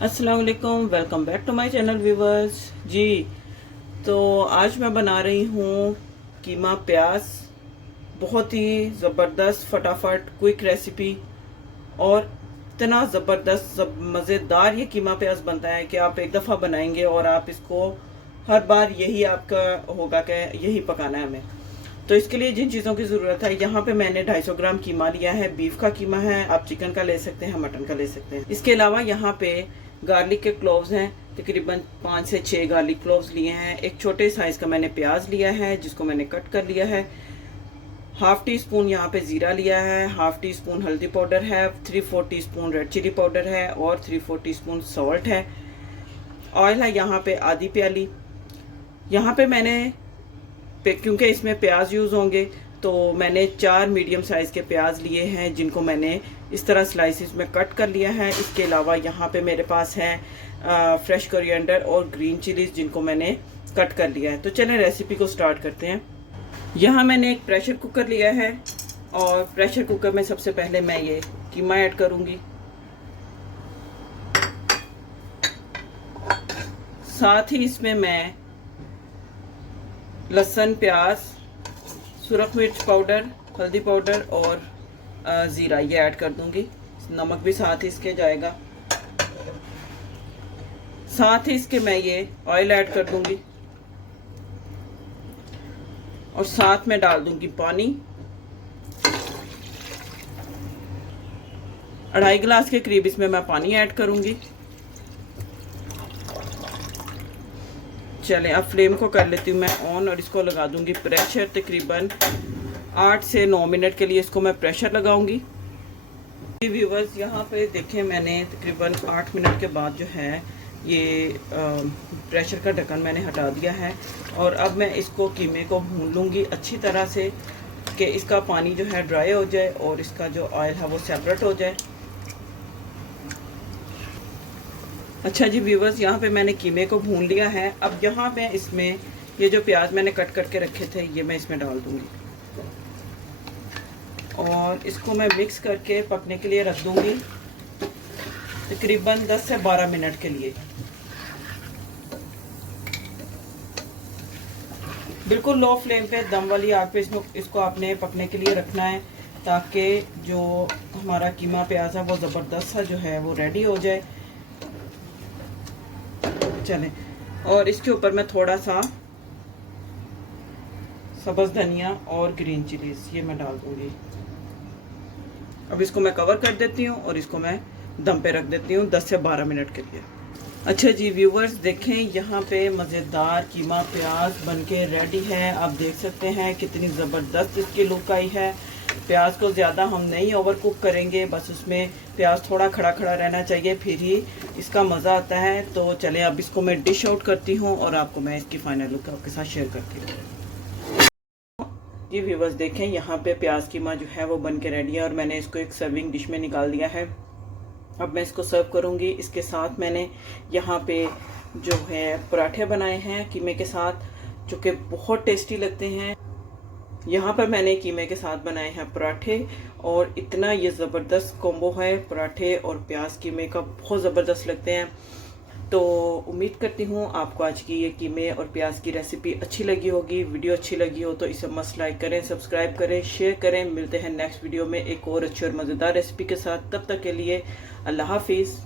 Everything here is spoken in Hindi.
अस्सलाम वालेकुम, welcome back to my channel viewers जी। तो आज मैं बना रही हूँ कीमा प्याज। बहुत ही ज़बरदस्त फटाफट क्विक रेसिपी और इतना ज़बरदस्त मज़ेदार ये कीमा प्याज बनता है कि आप एक दफ़ा बनाएंगे और आप इसको हर बार यही आपका होगा कि यही पकाना है हमें। तो इसके लिए जिन चीज़ों की ज़रूरत है, यहाँ पे मैंने 250 ग्राम कीमा लिया है। बीफ का कीमा है, आप चिकन का ले सकते हैं, मटन का ले सकते हैं। इसके अलावा यहाँ पे गार्लिक के क्लोव्स हैं, तकरीबन 5 से 6 गार्लिक क्लोव्स लिए हैं। एक छोटे साइज़ का मैंने प्याज लिया है जिसको मैंने कट कर लिया है। हाफ टी स्पून यहाँ पे ज़ीरा लिया है, हाफ टी स्पून हल्दी पाउडर है, 3/4 टीस्पून रेड चिली पाउडर है और 3/4 टीस्पून सॉल्ट है। ऑयल है यहाँ पे आधी प्याली। यहाँ पे मैंने क्योंकि इसमें प्याज यूज़ होंगे तो मैंने 4 मीडियम साइज़ के प्याज लिए हैं जिनको मैंने इस तरह स्लाइसिस में कट कर लिया है। इसके अलावा यहाँ पे मेरे पास है फ्रेश कोरिएंडर और ग्रीन चिलीज जिनको मैंने कट कर लिया है। तो चलें रेसिपी को स्टार्ट करते हैं। यहाँ मैंने एक प्रेशर कुकर लिया है और प्रेशर कुकर में सबसे पहले मैं ये कीमा ऐड करूँगी। साथ ही इसमें मैं लहसुन, प्याज, सुरख मिर्च पाउडर, हल्दी पाउडर और ज़ीरा ये ऐड कर दूंगी। नमक भी साथ ही इसके जाएगा। साथ ही इसके मैं ये ऑयल ऐड कर दूंगी और साथ में डाल दूंगी पानी। 2.5 गिलास के करीब इसमें मैं पानी ऐड करूंगी। चलें अब फ्लेम को कर लेती हूँ मैं ऑन और इसको लगा दूंगी प्रेशर। तकरीबन 8 से 9 मिनट के लिए इसको मैं प्रेशर लगाऊंगी। व्यूवर्स यहाँ पे देखें, मैंने तकरीबन 8 मिनट के बाद जो है ये प्रेशर का ढक्कन मैंने हटा दिया है और अब मैं इसको कीमे को भून लूँगी अच्छी तरह से कि इसका पानी जो है ड्राई हो जाए और इसका जो ऑयल है वो सेपरेट हो जाए। अच्छा जी व्यूवर्स, यहाँ पे मैंने कीमे को भून लिया है। अब यहाँ पे इसमें ये जो प्याज मैंने कट करके रखे थे ये मैं इसमें डाल दूँगी और इसको मैं मिक्स करके पकने के लिए रख दूँगी तकरीबन 10 से 12 मिनट के लिए। बिल्कुल लो फ्लेम पे दम वाली आग पे इसको आपने पकने के लिए रखना है ताकि जो हमारा कीमा प्याज है वो ज़बरदस्त सा जो है वो रेडी हो जाए। चलें, और इसके ऊपर मैं थोड़ा सा सब्ज़ धनिया और ग्रीन चिलीज ये मैं डाल दूंगी। अब इसको मैं कवर कर देती हूँ और इसको मैं दम पे रख देती हूँ 10 से 12 मिनट के लिए। अच्छा जी व्यूवर्स, देखें यहाँ पे मज़ेदार कीमा प्याज बनके रेडी है। आप देख सकते हैं कितनी ज़बरदस्त इसकी लुक आई है। प्याज को ज़्यादा हम नहीं ओवर कुक करेंगे, बस उसमें प्याज थोड़ा खड़ा खड़ा रहना चाहिए, फिर ही इसका मज़ा आता है। तो चलें अब इसको मैं डिश आउट करती हूँ और आपको मैं इसकी फाइनल लुक आपके साथ शेयर करती हूँ। जी व्यूवर्स, देखें यहाँ पे प्याज कीमा जो है वो बन के रेडी है और मैंने इसको एक सर्विंग डिश में निकाल दिया है। अब मैं इसको सर्व करूँगी। इसके साथ मैंने यहाँ पे जो है पराठे बनाए हैं कीमे के साथ, जो कि बहुत टेस्टी लगते हैं। यहाँ पर मैंने कीमे के साथ बनाए हैं पराठे और इतना ये ज़बरदस्त कॉम्बो है, पराठे और प्याज कीमे का बहुत ज़बरदस्त लगते हैं। तो उम्मीद करती हूँ आपको आज की ये कीमे और प्याज की रेसिपी अच्छी लगी होगी। वीडियो अच्छी लगी हो तो इसे मस्ट लाइक करें, सब्सक्राइब करें, शेयर करें। मिलते हैं नेक्स्ट वीडियो में एक और अच्छी और मज़ेदार रेसिपी के साथ। तब तक के लिए अल्लाह हाफिज़।